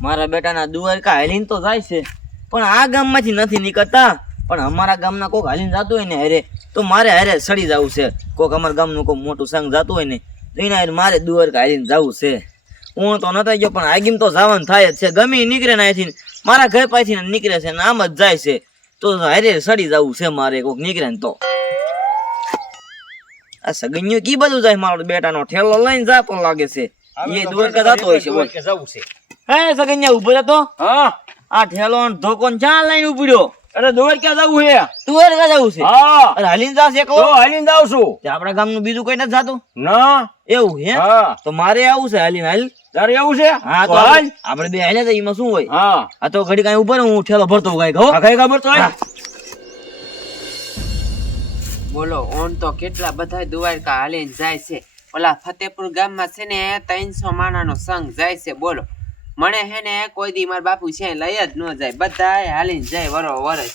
મારા બેટાના દ્વારકા હાલીને તો જાય છે, પણ આ ગામમાંથી નથી નીકળતા. પણ અમારા ગામના કોક હાલીને જતું હોય ને હારે, તો મારે હારે સડી જવું છે. કોક અમારા ગામનું કોઈ મોટું સંઘ જતું હોય ને તો એના હારે મારે દ્વારકા હાલીને જવું છે. હું તો નતો ગયો, પણ આગીમ તો જવાનું થાય જ છે. ગમે નીકળે ને અહીંથી મારા ઘર પાસેથી નીકળે છે ને આમ જ જાય છે, તો હારે સડી જવું છે મારે. કોક નીકળે ને તો આ સગન્યું કી બધું જાય. મારો બેટાનો ઠેલો લઈને જાતો લાગે છે, એ દ્વારકા જતો હોય છે. જવું છે. હે સગન્યા ઉભો રહેતો. હા, આ ઠેલો ને ધોકો ને ચા લઈને ઉભર્યો. અરે દ્વારકા જવું છે. દ્વારકા જવું છે? હા. અરે હાલીને જાશે તો હાલીને જાવ છું. આપડા ગામનું બીજું કોઈ નથી જાતું? ના. એવું હે? હા. તો મારે આવું છે હાલીને. હાલ તારે એવું છે? હા તો હાલ. આપણે બે હાલે તો એમાં શું હોય? હા. આ તો ઘડી કઈ ઉપર હું ઠેલો ભરતો કઈ કહો. કઈ ખબર તો બોલો, ઓન તો કેટલા બધા દ્વારકા હાલીને જાય છે. ઓલા ફતેપુર ગામમાં છે ને 300 માણાનો સંઘ જાય છે. બોલો, મને હે ને કોઈ દી મારા બાપુ છે લઈ જ ન જાય. બધા હાલીને જાય વરો વરસ,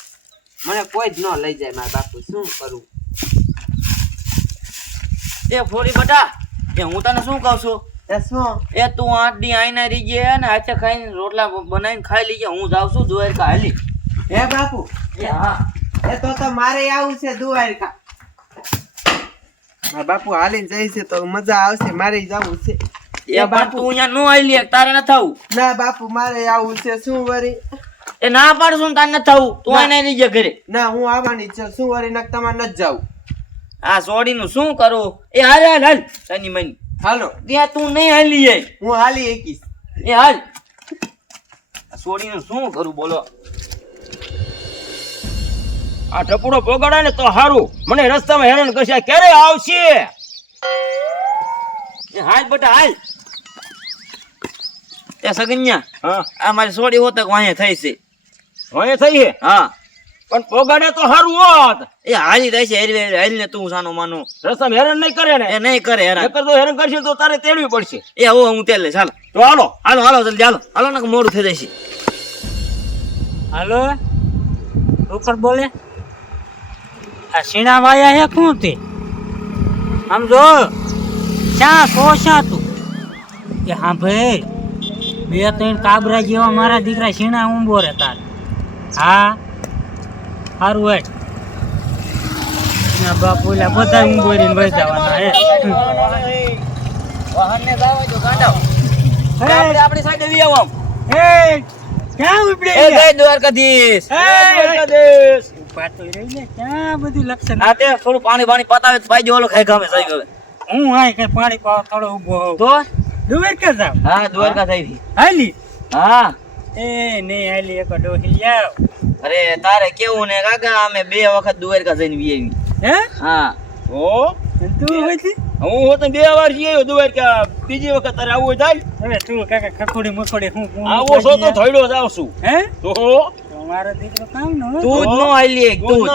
મને કોઈ જ ન લઈ જાય. મારા બાપુ શું કરું? એ ફોરી બટા, એ હું તને શું કહું છું, એ તું 8 દી આઈના રીજે ને હાથે ખાઈને રોટલા બનાવીને ખાઈ લીજે. હું જાઉં છું દ્વારકા હાલી. હે બાપુ? એ હા, એ તો મારે આવું છે દ્વારકા. મારા બાપુ હાલીને જાય છે તો મજા આવશે. મારે જવું છે. એ બાપુ તું અહીંયા નો આઈ લે, તારે ન થવું. ના બાપુ, મારે આવું છે. શું વરી? એ ના પાડશું ને તારે ન થવું. તું આઈને રીજે ઘરે. ના, હું આવવાની છે. શું વરી? નક તમારે નથી જવું. આ સોડીનું શું કરું? એ હાલ હાલ હાલ તની મની. હાલો, ત્યાં તું નહીં હાલી જાય. હું હાલી એકીશ. એ હાલ. આ સોડીનું શું કરું બોલો? આ ટપુડો પોગાડે ને તો સારું. મને રસ્તામાં હેરાન કરશે. ક્યારે આવશે? એ હાલ બટા હાલ. એ સગન્યા, હા, આ મારી સોડી હોતક વાંહે થઈ છે. હવે થઈ છે. હા, પણ પોગાડે તો સારું હોત. એ હાલી રહી છે. હેરી હાલ ને તું સાનો માનો. રસ્તામાં હેરાન નહીં કરે ને. એ નહીં કરે હેરાન. નકર તો હેરાન કરશે તો તારે તેડવી પડશે. એ આવો હું તેલ લે. ચાલો તો હાલો. હાલો હાલો જલ્દી હાલો હાલો ને મોડું થઈ જાય છે. હાલો, રોકડ બોલે. આ સીણા વાયા હે કોણ તે? આમ જો ચા સોશા તું કે હા ભાઈ, 2-3 કાબરા જેવા મારા દીકરા સીણા ઊંભો રે તાર. હા સારું હેઠ ના બાપ ઓલા બધા ઊંભો રહીને વહી જવાના હે. વાહનને જાવ તો કાઢો. આપણે આપણી સાઈડે વી આવો. એ ક્યાં ઉપડે એ જય દ્વારકાધીશ. દ્વારકાધીશ. ઉભા તો રહી ને, ક્યાં બધું લક્ષણ. આ તે થોડું પાણી પાણી પતાવે તો પાઈ ઓલો ખાઈ ગામે સહી ગવે. હું આય કઈ પાણી પાવા થોડો ઊભો હોઉં તો દ્વારકા જાવ. હા દ્વારકા થઈ ગઈ. હાલી હા, એ નહીં હાલી એક ડોહી આવ. અરે તારે કેવું ને કાકા, અમે 2 વખત દ્વારકા જઈને વી આવી. હે હા, ઓ, તું હોતી હું હોત 2 વાર જઈ આવ્યો દ્વારકા. બીજી વખત તારે આવવું હોય ચાલ. હવે તું કાકા ખખોડી મખોડી હું આવો છો તો થોડો જ આવશું. હે તો મારો દીકરો કામ નો તું જ નો આઈલી એક તું જ.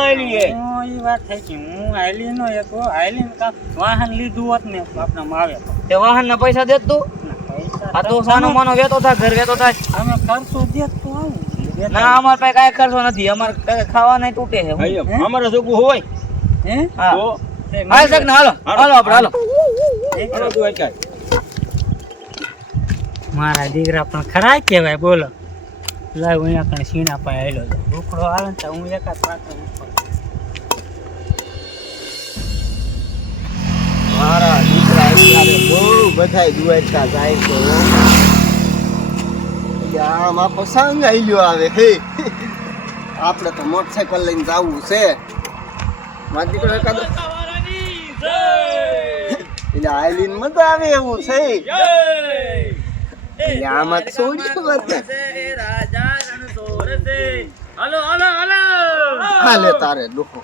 ઈ વાત થઈ ગઈ. હું હાલી નો એક હાલી કામ વાહન લીધું હોત ને આપણા આવે તો તે વાહન ના પૈસા દેત તું. પૈસા આ તો સાનો માનો વેતો થાય, ઘર વેતો થાય. અમે ખર્ચો દેત તો આવું ના અમાર પાસે કાંઈ ખર્ચો નથી. અમાર ખાવા નહીં તૂટે છે. ભાઈ અમારે જોગું હોય હે હા તો હાલ સક ને હાલો હાલો આપણે હાલો. હાલો દ્વારકા. મારા દીકરા પણ ખરા કહેવાય. બોલો લાવ અહીંયા કઈ સીણા પાસે હેલો રૂખડો આવે ને તો હું એકાદ પાત્ર ઉપર. મારા દીકરા અત્યારે બહુ બધાય દ્વારકા જાય છે. આમ આપો સંગ આઈલ્યો આવે હે. આપણે તો મોટરસાઇકલ લઈને જવું છે. મારા દીકરો એકાદ એટલે આઈલીન મજા આવે એવું છે. એટલે આમાં છોડી વાત હાલો હાલો હાલો હાલે તારે ડોકો.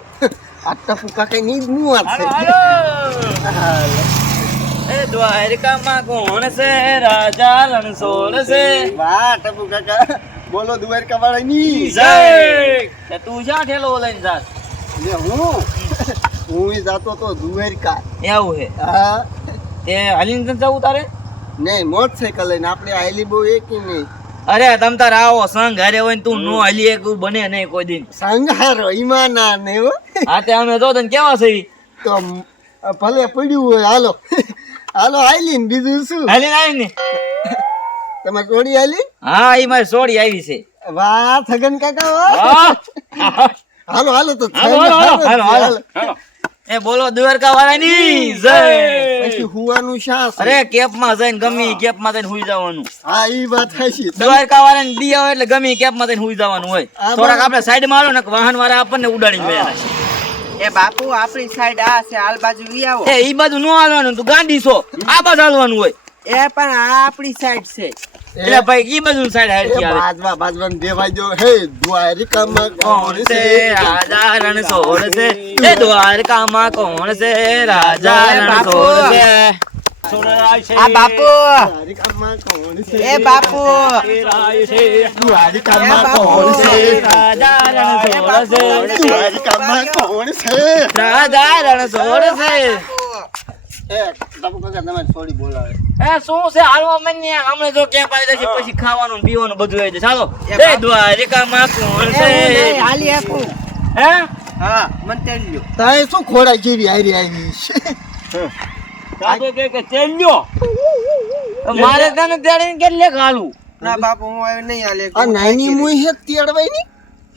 આ ટપુ કાકા ની જ મુઆત છે. એ દ્વારકામાં કોણ છે રાજા રણછોડ છે. વાહ ટપુ કાકા, બોલો દ્વારકા વાળા ની જય. તે તું જ્યાં ઠેલો લઈને જાસ. હું જાતો તો દ્વારકા. એવું હે? હા, તે હાલીને જવું તારે? નહીં મોટરસાઇકલ લઈને. આપણે આઈલી બહુ એકી નહીં. અરે તમ તાર આવો સંગ હારે હોય ને તું નો હાલી એક બને નહીં કોઈ દિન. સંઘારો ઈમાના ને હો. હા તે અમે તો તને કેવા છે તો ભલે પડ્યું હોય હાલો હાલો આઈલી ને બીજું શું. હાલી આવી ને તમારી જોડી આલી હા એ મારી સોડી આવી છે. વાહ છગન કાકા વાહ. હા. હાલો હાલો તો હાલો, હાલો, હાલો, હાલો, હાલો. હાલો. એ બોલો દ્વારકા વાળાની જય. પછી હુવાનું શા છે? અરે કેપમાં જઈને ગમી કેપમાં જઈને હુઈ જવાનું. હા ઈ વાત હાચી. દ્વારકા વાળાને દી આવે એટલે ગમી કેપમાં જઈને હુઈ જવાનું હોય. આ થોડાક બરાબર. આપણે સાઈડમાં આલો ને વાહન વાળા આપણને ઉડાડીને ગયા છે. એ બાપુ આપણી સાઈડ આ છે હાલ બાજુ વી આવો. એ ઈ બાજુ નો હાલવાનું, તું ગાંડી છો. આ બાજુ હાલવાનું હોય. એ પણ આ આપણી સાઈડ છે. એટલે ભાઈ ઈ બાજુ સાઈડ હાલતી આવે. બાજવા બાજવાને દેવાઈ દો. હે દ્વારિકામાં કોણ છે રાજા રણછોડ છે? એ દ્વારકામાં કોણ છે રાજા રણછોડ છે? સોનારાય છે. આ બાપુ દ્વારિકામાં કોણ છે? એ બાપુ તેરાય છે. દ્વારિકામાં એ બાપુ. કોણ છે? રાજા રણછોડ છે. દ્વારિકામાં કોણ છે? રાજા રણછોડ છે. એ બાપુ કાકા તમારી છોડી બોલાવે. એ શું છે હાલવા મને હમણાં જો ક્યાં પાડી દેશે પછી ખાવાનું ને પીવાનું બધું આવી જશે. ચાલો એ એ બાપ. દ્વારિકામાં કોણ એ હું નહીં, છે? હાલી આપું. હે હા મને તેડી લ્યો. તાય શું ખોડા જેવી હારી આવી છે? દાદો કે ચેલ્યો. મારે તને તેડીને કેટલે ખાલું? ના બાપુ હું હવે નહીં હાલે. આ નાની મુઈ હે તેડવાય ની.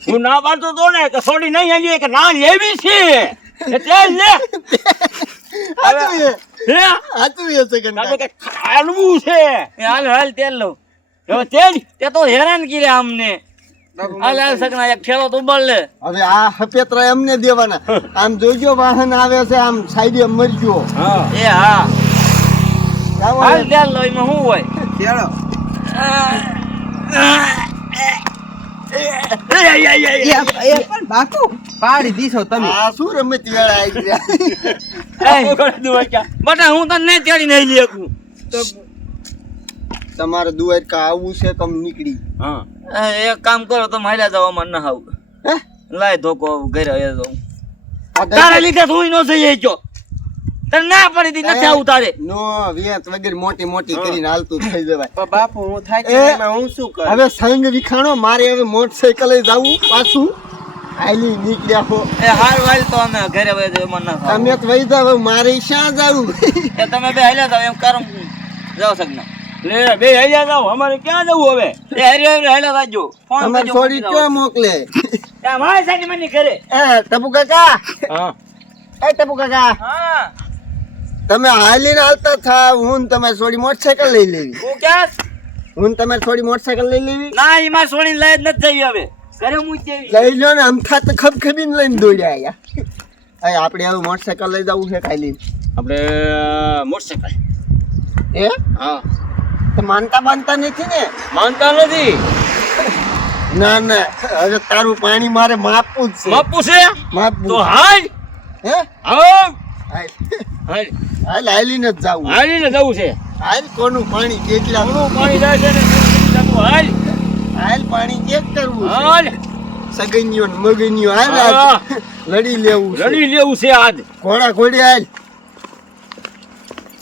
હું ના પાડતો તો ને કે સોડી નહીં આલી કે ના લેવી છે. એ તેલ લે. આતું હે. હે? આતું હે છગન દાદો કાકા. કે ખાલવું છે. એ હાલ હાલ તેલ લઉં. હવે તેલ. તે તો હેરાન કર્યા અમને. બાપુ હાલ હાલ સગના એક ઠેલો તો ઉબાડ લે. હવે આ હપેતરા એમને દેવાના. આમ જોજો વાહન આવે છે આમ સાઈડે મરજો. હા. એ હા આવો હાલ તેલ લો એમાં શું હોય? તેડો. એ પણ બાપુ પાડી દીધો તમે. આ શું રમત વેળા આવી ગયા. એ, બટા હું તને નહીં તેડીને આવી લઈ શકું. તમારે દ્વારકા આવવું છે કમ નીકળી. હા. એક કામ કરો તમે હાલ્યા જાવ અમારે ના આવું. હે? લાય ધોકો ઘરે આવ્યો જાઉં. આ તારા લીધે તું નો જઈ ગયો. તને ના પડી તી નથી આવું તારે. નો વેત વગર મોટી મોટી કરીને હાલતું થઈ જવાય. પણ બાપુ હું થાકી એ, એમાં હું શું કરું? હવે સંગ વિખાણો મારે હવે મોટરસાઇકલ જવું પાછું હાલી નીકળ્યા હો. એ હાર વાલ તો અમે ઘરે વહી જાવ એમાં ના થાવ. તમે તો વહી જાવ મારે શ્યાં જવું. એ તમે બે હાલ્યા જાવ એમ કરો જાવ સગના. લે બે આયા જાવ અમારે ક્યાં જવું હવે? એ હરી હરી હાલ્યા જાજો. ફોન તમારે કરજો, છોડી મૂકી ક્યાં મોકલે? જાઓ. મારી સાઈડ મને ઘરે. એ ટપુ કાકા, હા. એ ટપુ કાકા, હા તમે હાલીને હાલતા થાવ. હું ને તમારી છોડી મોટરસાઇકલ લઈ લેવી. હું ક્યાં? હું ને તમારી છોડી મોટરસાઇકલ લઈ લેવી. ના ઈ માર સોડીને લઈ જ નથી જવી હવે. ઘરે મૂકી દેવી. લઈ લો ને અમથા તો ખબખબીને લઈને દોડ્યા આયા. હવે આપણે હવે મોટરસાઇકલ લઈ જવું છે કાલી. આપણે મોટરસાઇકલ. એ હા. તો માનતા બાંધતા નથી ને? માનતા નથી. ના ના હવે તારું પાણી મારે માપવું જ છે. બાપુ છે માપવું. તો હાલ. હે આવો. હાલ હાલ. હાલ હાલીને જ જાવું. હાલીને જવું છે. હાલ કોનું પાણી કેટલા થોડું પાણી જાય છે ને જતું હાલ. હાલ પાણી ચેક કરવું છે. હાલ. સગઈયો ને મગઈયો હાલ હા. આજ લડી લેવું છે. લડી લેવું છે આજ. ઘોડા ઘોડી હાલ.